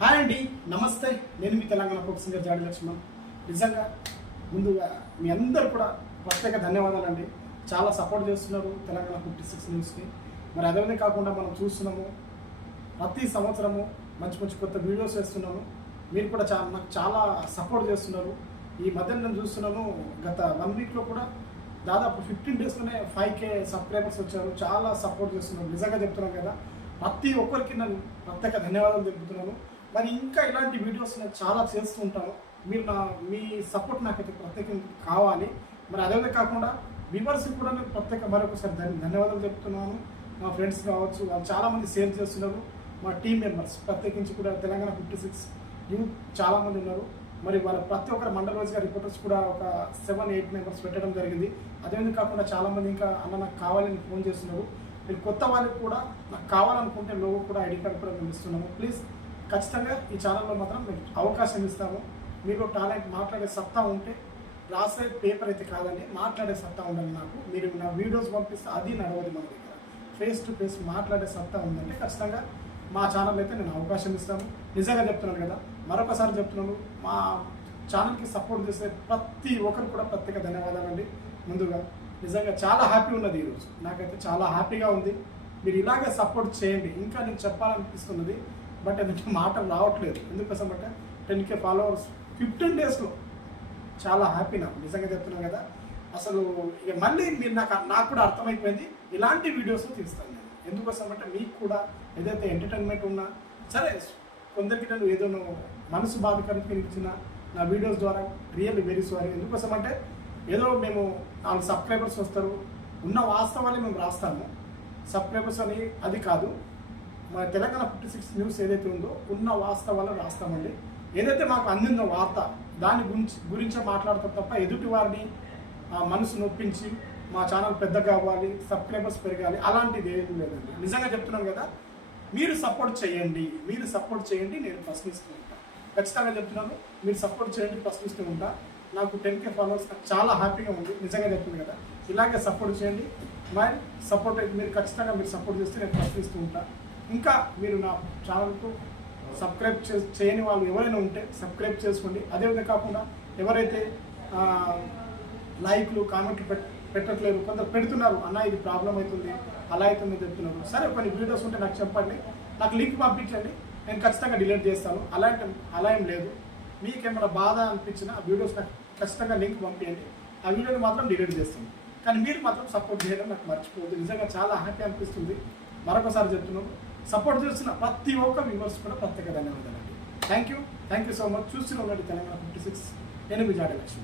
Hi అండి, నమస్తే. నేను మీ తెలంగాణ ఫోక్ సింగర్ జాడి లక్ష్మణ్. నిజంగా ముందుగా మీ అందరు కూడా ప్రత్యేక ధన్యవాదాలండి. చాలా సపోర్ట్ చేస్తున్నారు తెలంగాణ 56 న్యూస్కి. మరి అదే కాకుండా మనం చూస్తున్నాము, ప్రతి సంవత్సరము మంచి మంచి కొత్త వీడియోస్ వేస్తున్నాము. మీరు కూడా నాకు చాలా సపోర్ట్ చేస్తున్నారు. ఈ మధ్య నేను చూస్తున్నాను, గత 1 వీక్లో కూడా దాదాపు 15 డేస్లోనే 5K సబ్స్క్రైబర్స్ వచ్చారు. చాలా సపోర్ట్ చేస్తున్నారు. నిజంగా చెప్తున్నాను కదా, ప్రతి ఒక్కరికి నేను ప్రత్యేక ధన్యవాదాలు తెలుపుతున్నాను. మరి ఇంకా ఇలాంటి వీడియోస్ నేను చాలా చేస్తూ ఉంటాను. మీరు మీ సపోర్ట్ నాకైతే ప్రత్యేకంగా కావాలి. మరి అదే కాకుండా వ్యూవర్స్కి కూడా నేను మరొకసారి ధన్యవాదాలు చెప్తున్నాను. మా ఫ్రెండ్స్ కావచ్చు, వాళ్ళు చాలామంది షేర్ చేస్తున్నారు. మా టీం మెంబర్స్ ప్రత్యేకించి కూడా తెలంగాణ 56 యూత్ చాలామంది ఉన్నారు. మరి వాళ్ళ ప్రతి ఒక్కరు మండల వైజ్గా రిపోర్టర్స్ కూడా ఒక 7-8 మెంబర్స్ పెట్టడం జరిగింది. అదేవిధంగా కాకుండా చాలామంది ఇంకా నాకు కావాలని ఫోన్ చేస్తున్నారు. మీరు కొత్త వాళ్ళకి కూడా నాకు కావాలనుకుంటే లోగో కూడా ఐడి కార్డ్ కూడా మేము ఇస్తున్నాము. ప్లీజ్ ఖచ్చితంగా ఈ ఛానల్లో మాత్రం మీకు అవకాశం ఇస్తాము. మీకు టాలెంట్, మాట్లాడే సత్తా ఉంటే, రాసే పేపర్ అయితే కాదండి, మాట్లాడే సత్తా ఉండాలి నాకు. మీరు నా వీడియోస్ పంపిస్తే అది నడవదు. మన దగ్గర ఫేస్ టు ఫేస్ మాట్లాడే సత్తా ఉందంటే ఖచ్చితంగా మా ఛానల్ అయితే నేను అవకాశం ఇస్తాను. నిజంగా చెప్తున్నాను కదా, మరొకసారి చెప్తున్నాను, మా ఛానల్కి సపోర్ట్ చేసే ప్రతి ఒక్కరు కూడా ప్రత్యేక ధన్యవాదాలండి. ముందుగా నిజంగా చాలా హ్యాపీ ఉన్నది ఈరోజు, నాకైతే చాలా హ్యాపీగా ఉంది. మీరు ఇలాగే సపోర్ట్ చేయండి. ఇంకా నేను చెప్పాలనిపిస్తున్నది, బట్ అది మాటలు రావట్లేదు. ఎందుకోసం అంటే 10K ఫాలోవర్స్ 15 డేస్లో చాలా హ్యాపీ. నాకు నిజంగా చెప్తున్నాను కదా, అసలు ఇక మళ్ళీ మీరు నాకు కూడా అర్థమైపోయింది, ఇలాంటి వీడియోస్ తీస్తాను నేను. ఎందుకోసం అంటే మీకు కూడా ఏదైతే ఎంటర్టైన్మెంట్ ఉన్నా సరే, కొందరికి నేను ఏదో మనసు బాధ కలిగించిన నా వీడియోస్ ద్వారా రియల్లీ వెరీ సారీ. ఎందుకోసం అంటే ఏదో మేము 4 సబ్స్క్రైబర్స్ వస్తారు, ఉన్న వాస్తవాన్ని మేము రాస్తాము. సబ్స్క్రైబర్స్ అని అది కాదు, మన తెలంగాణ 56 న్యూస్ ఏదైతే ఉందో ఉన్న వాస్తవాలు రాస్తామండి. ఏదైతే మాకు అందిందో వార్త దాని గురించే మాట్లాడతాం తప్ప ఎదుటి వారిని మనసు నొప్పించి మా ఛానల్ పెద్దగా అవ్వాలి, సబ్స్క్రైబర్స్ పెరగాలి, అలాంటిది ఏది లేదండి. నిజంగా చెప్తున్నాను కదా, మీరు సపోర్ట్ చేయండి. నేను ప్రశ్నిస్తూ ఉంటాను. ఖచ్చితంగా చెప్తున్నాను, మీరు సపోర్ట్ చేయండి, ప్రశ్నిస్తూ ఉంటా. నాకు 10K ఫాలోవర్స్ నాకు చాలా హ్యాపీగా ఉంది. నిజంగా చెప్తున్నాను కదా, ఇలాగే సపోర్ట్ చేయండి. మరి సపోర్ట్ మీరు ఖచ్చితంగా మీరు సపోర్ట్ చేస్తే నేను ప్రశ్నిస్తూ ఉంటాను. ఇంకా మీరు నా ఛానల్కు సబ్స్క్రైబ్ చేయని వాళ్ళు ఎవరైనా ఉంటే సబ్స్క్రైబ్ చేసుకోండి. అదేవిధంగా కాకుండా ఎవరైతే లైక్లు, కామెంట్లు పెట్టట్లేదు, కొందరు పెడుతున్నారు, అన్న ఇది ప్రాబ్లం అవుతుంది, అలా అవుతుంది చెప్తున్నారు. సరే, కొన్ని వీడియోస్ ఉంటే నాకు చెప్పండి, నాకు లింక్ పంపించండి, నేను ఖచ్చితంగా డిలీట్ చేస్తాను. అలా ఏం లేదు. మీకేమైనా బాధ అనిపించిన ఆ వీడియోస్ నాకు ఖచ్చితంగా లింక్ పంపించండి, ఆ వీడియోని మాత్రం డిలీట్ చేస్తాను. కానీ మీరు మాత్రం సపోర్ట్ చేయడం నాకు మర్చిపోవద్దు. నిజంగా చాలా హ్యాపీ అనిపిస్తుంది. మరొకసారి చెప్తున్నాను, సపోర్ట్ చేస్తున్న ప్రతి ఒక్క వ్యూవర్స్ కూడా ప్రత్యేక ధన్యవాదాలండి. Thank you so much. చూస్తూనే ఉండండి తెలంగాణ 56. నేను మీ జాడి లక్ష్మణ్.